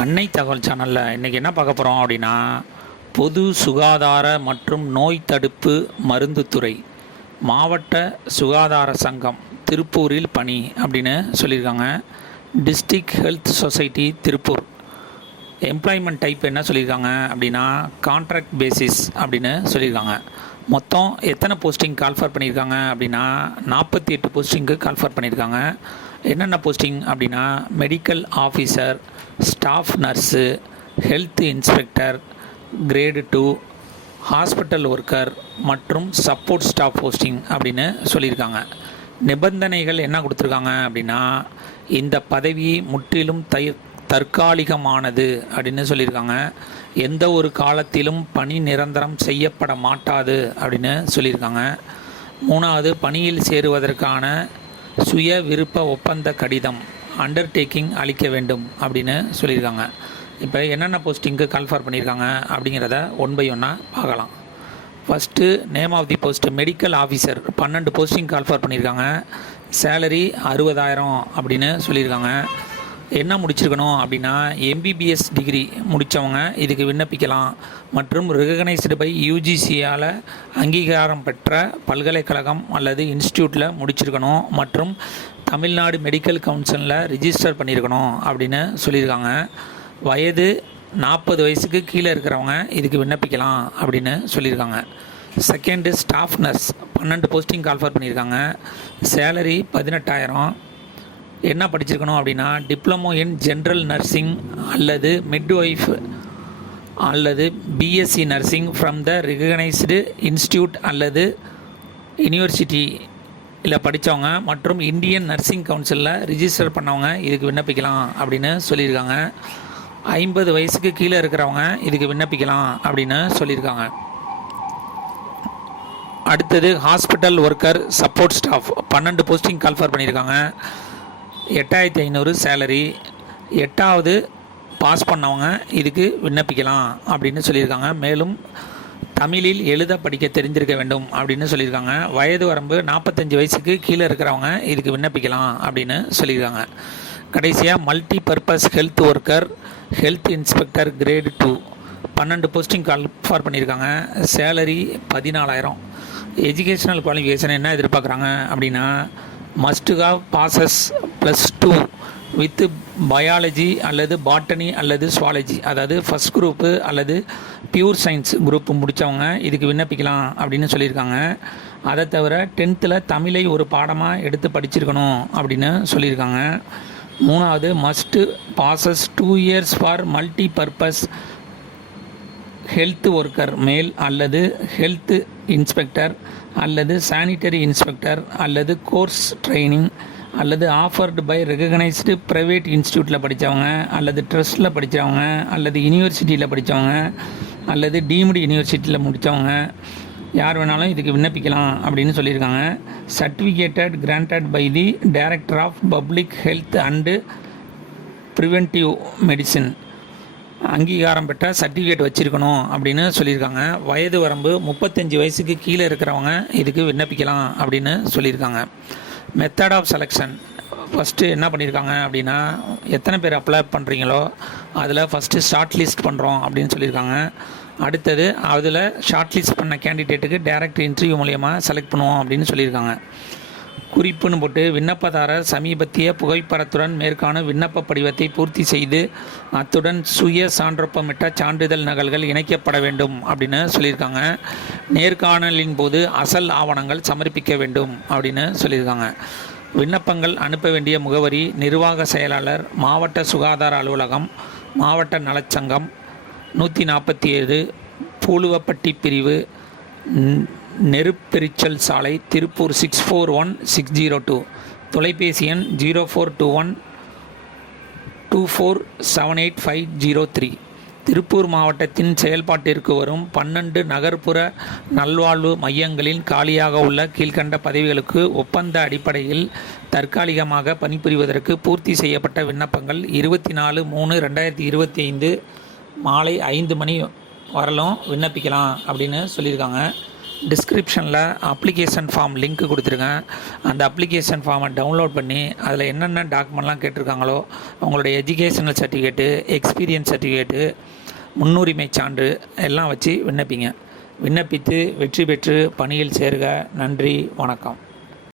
அன்னை தகவல் சேனலில் இன்றைக்கி என்ன பார்க்க போகிறோம் அப்படின்னா பொது சுகாதார மற்றும் நோய் தடுப்பு மருந்துத்துறை மாவட்ட சுகாதார சங்கம் திருப்பூரில் பணி அப்படின்னு சொல்லியிருக்காங்க. District health society Tiruppur. Employment type என்ன சொல்லியிருக்காங்க அப்படின்னா கான்ட்ராக்ட் பேசிஸ் அப்படின்னு சொல்லியிருக்காங்க. மொத்தம் எத்தனை போஸ்டிங் கால்ஃபர் பண்ணியிருக்காங்க அப்படின்னா நாற்பத்தி எட்டு போஸ்டிங்க்கு கால்ஃபர் பண்ணியிருக்காங்க. என்னென்ன போஸ்டிங் அப்படின்னா medical officer staff nurse health inspector grade two hospital worker மற்றும் சப்போர்ட் ஸ்டாஃப் போஸ்டிங் அப்படின்னு சொல்லியிருக்காங்க. நிபந்தனைகள் என்ன கொடுத்துருக்காங்க அப்படின்னா இந்த பதவி முற்றிலும் தை தற்காலிகமானது அப்படின்னு சொல்லியிருக்காங்க. எந்த ஒரு காலத்திலும் பணி நிரந்தரம் செய்யப்பட மாட்டாது அப்படின்னு சொல்லியிருக்காங்க. மூணாவது பணியில் சேருவதற்கான சுய விருப்ப ஒப்பந்த கடிதம் அண்டர்டேக்கிங் அளிக்க வேண்டும் அப்படின்னு சொல்லியிருக்காங்க. இப்போ என்னென்ன போஸ்டிங்க்கு கால்ஃபார் பண்ணியிருக்காங்க அப்படிங்கிறத ஒன் பை ஒன்னாக பார்க்கலாம். First name of the post medical officer பன்னெண்டு போஸ்டிங் கால்ஃபார் பண்ணியிருக்காங்க. சேலரி அறுபதாயிரம் அப்படின்னு சொல்லியிருக்காங்க. என்ன முடிச்சிருக்கணும் அப்படின்னா எம்பிபிஎஸ் டிகிரி முடித்தவங்க இதுக்கு விண்ணப்பிக்கலாம். மற்றும் ரெகனைஸ்டு பை யூஜிசியால் அங்கீகாரம் பெற்ற பல்கலைக்கழகம் அல்லது இன்ஸ்டியூட்டில் முடிச்சிருக்கணும். மற்றும் தமிழ்நாடு மெடிக்கல் கவுன்சிலில் ரிஜிஸ்டர் பண்ணியிருக்கணும் அப்படின்னு சொல்லியிருக்காங்க. வயது நாற்பது வயசுக்கு கீழே இருக்கிறவங்க இதுக்கு விண்ணப்பிக்கலாம் அப்படின்னு சொல்லியிருக்காங்க. செகண்டு ஸ்டாஃப் நர்ஸ் பன்னெண்டு போஸ்டிங் கால்ஃபர் பண்ணியிருக்காங்க. சேலரி பதினெட்டாயிரம். என்ன படிச்சிருக்கணும் அப்படின்னா டிப்ளமோ இன் ஜென்ரல் நர்சிங் அல்லது மிட்வைஃப் அல்லது BSc nursing from the recognised institute அல்லது யூனிவர்சிட்டி இல்லை படித்தவங்க மற்றும் இந்தியன் நர்சிங் கவுன்சிலில் ரிஜிஸ்டர் பண்ணவங்க இதுக்கு விண்ணப்பிக்கலாம் அப்படின்னு சொல்லியிருக்காங்க. ஐம்பது வயசுக்கு கீழே இருக்கிறவங்க இதுக்கு விண்ணப்பிக்கலாம் அப்படின்னு சொல்லியிருக்காங்க. அடுத்தது ஹாஸ்பிட்டல் ஒர்க்கர் சப்போர்ட் ஸ்டாஃப் பன்னெண்டு போஸ்டிங் கால்ஃபர் பண்ணியிருக்காங்க. எட்டாயிரத்தி ஐநூறு சேலரி எட்டாவது பாஸ் பண்ணவங்க இதுக்கு விண்ணப்பிக்கலாம் அப்படின்னு சொல்லியிருக்காங்க. மேலும் தமிழில் எழுத படிக்க தெரிஞ்சிருக்க வேண்டும் அப்படின்னு சொல்லியிருக்காங்க. வயது வரம்பு நாற்பத்தஞ்சு வயசுக்கு கீழே இருக்கிறவங்க இதுக்கு விண்ணப்பிக்கலாம் அப்படின்னு சொல்லியிருக்காங்க. கடைசியாக multi purpose health worker health inspector grade two பன்னெண்டு போஸ்டிங் கால் ஃபார் பண்ணியிருக்காங்க. சேலரி பதினாலாயிரம். எஜுகேஷனல் குவாலிஃபிகேஷன் என்ன எதிர்பார்க்குறாங்க அப்படின்னா must have passes plus two with biology அல்லது பாட்டனி அல்லது சுவாலஜி அதாவது ஃபஸ்ட் குரூப்பு அல்லது பியூர் சயின்ஸ் குரூப் முடித்தவங்க இதுக்கு விண்ணப்பிக்கலாம் அப்படின்னு சொல்லியிருக்காங்க. அதை தவிர டென்த்தில் தமிழை ஒரு பாடமாக எடுத்து படிச்சிருக்கணும் அப்படின்னு சொல்லியிருக்காங்க. மூணாவது must passes two years for multi purpose health worker male அல்லது ஹெல்த் இன்ஸ்பெக்டர் அல்லது சானிட்டரி இன்ஸ்பெக்டர் அல்லது கோர்ஸ் ட்ரைனிங் அல்லது ஆஃபர்டு பை ரெகனைஸ்டு ப்ரைவேட் இன்ஸ்டியூட்டில் படித்தவங்க அல்லது ட்ரஸ்ட்டில் படித்தவங்க அல்லது யூனிவர்சிட்டியில் படித்தவங்க அல்லது டீம்டு யூனிவர்சிட்டியில் முடித்தவங்க யார் வேணாலும் இதுக்கு விண்ணப்பிக்கலாம் அப்படின்னு சொல்லியிருக்காங்க. Certificated granted by the director of public health and preventive medicine அங்கீகாரம் பெற்ற சர்டிஃபிகேட் வச்சுருக்கணும் அப்படின்னு சொல்லியிருக்காங்க. வயது வரம்பு முப்பத்தஞ்சு வயசுக்கு கீழே இருக்கிறவங்க இதுக்கு விண்ணப்பிக்கலாம் அப்படின்னு சொல்லியிருக்காங்க. மெத்தட் ஆஃப் செலெக்ஷன் ஃபஸ்ட்டு என்ன பண்ணியிருக்காங்க அப்படின்னா எத்தனை பேர் அப்ளை பண்ணுறீங்களோ அதில் ஃபஸ்ட்டு ஷார்ட் லிஸ்ட் பண்ணுறோம் அப்படின்னு சொல்லியிருக்காங்க அடுத்தது அதில் ஷார்ட் லிஸ்ட் பண்ண கேண்டிடேட்டுக்கு டேரக்ட் இன்டர்வியூ மூலயமா செலக்ட் பண்ணுவோம் அப்படின்னு சொல்லியிருக்காங்க குறிப்புன்னு போட்டு விண்ணப்பதாரர் சமீபத்திய புகைப்படத்துடன் மேற்கான விண்ணப்ப படிவத்தை பூர்த்தி செய்து அத்துடன் சுய சான்றொப்பமிட்ட சான்றிதழ் நகல்கள் இணைக்கப்பட வேண்டும் அப்படின்னு சொல்லியிருக்காங்க. நேர்காணலின் போது அசல் ஆவணங்கள் சமர்ப்பிக்க வேண்டும் அப்படின்னு சொல்லியிருக்காங்க. விண்ணப்பங்கள் அனுப்ப வேண்டிய முகவரி நிர்வாக செயலாளர் மாவட்ட சுகாதார அலுவலகம் மாவட்ட நலச்சங்கம் நூற்றி நாற்பத்தி ஏழு பூலுவப்பட்டி பிரிவு நெருப்பெரிச்சல் சாலை Tiruppur six four one six zero two தொலைபேசி எண் zero four two one two four seven eight five zero three Tiruppur மாவட்டத்தின் செயல்பாட்டிற்கு வரும் பன்னெண்டு நகர்ப்புற நல்வாழ்வு மையங்களில் காலியாக உள்ள கீழ்க்கண்ட பதவிகளுக்கு ஒப்பந்த அடிப்படையில் தற்காலிகமாக பணிபுரிவதற்கு பூர்த்தி செய்யப்பட்ட விண்ணப்பங்கள் இருபத்தி நாலு மூணு ரெண்டாயிரத்தி இருபத்தி ஐந்து மாலை ஐந்து மணி வரலும் விண்ணப்பிக்கலாம் அப்படின்னு சொல்லியிருக்காங்க. டிஸ்கிரிப்ஷனில் அப்ளிகேஷன் ஃபார்ம் லிங்க் கொடுத்துருக்கேன். அந்த அப்ளிகேஷன் ஃபார்மை டவுன்லோட் பண்ணி அதில் என்னென்ன டாக்குமெண்ட்லாம் கேட்டிருக்காங்களோ உங்களுடைய எஜுகேஷனல் சர்டிஃபிகேட்டு எக்ஸ்பீரியன்ஸ் சர்டிஃபிகேட்டு முன்னுரிமை சான்று எல்லாம் வச்சு விண்ணப்பிங்க. விண்ணப்பித்து வெற்றி பெற்று பணியில் சேருக. நன்றி. வணக்கம்.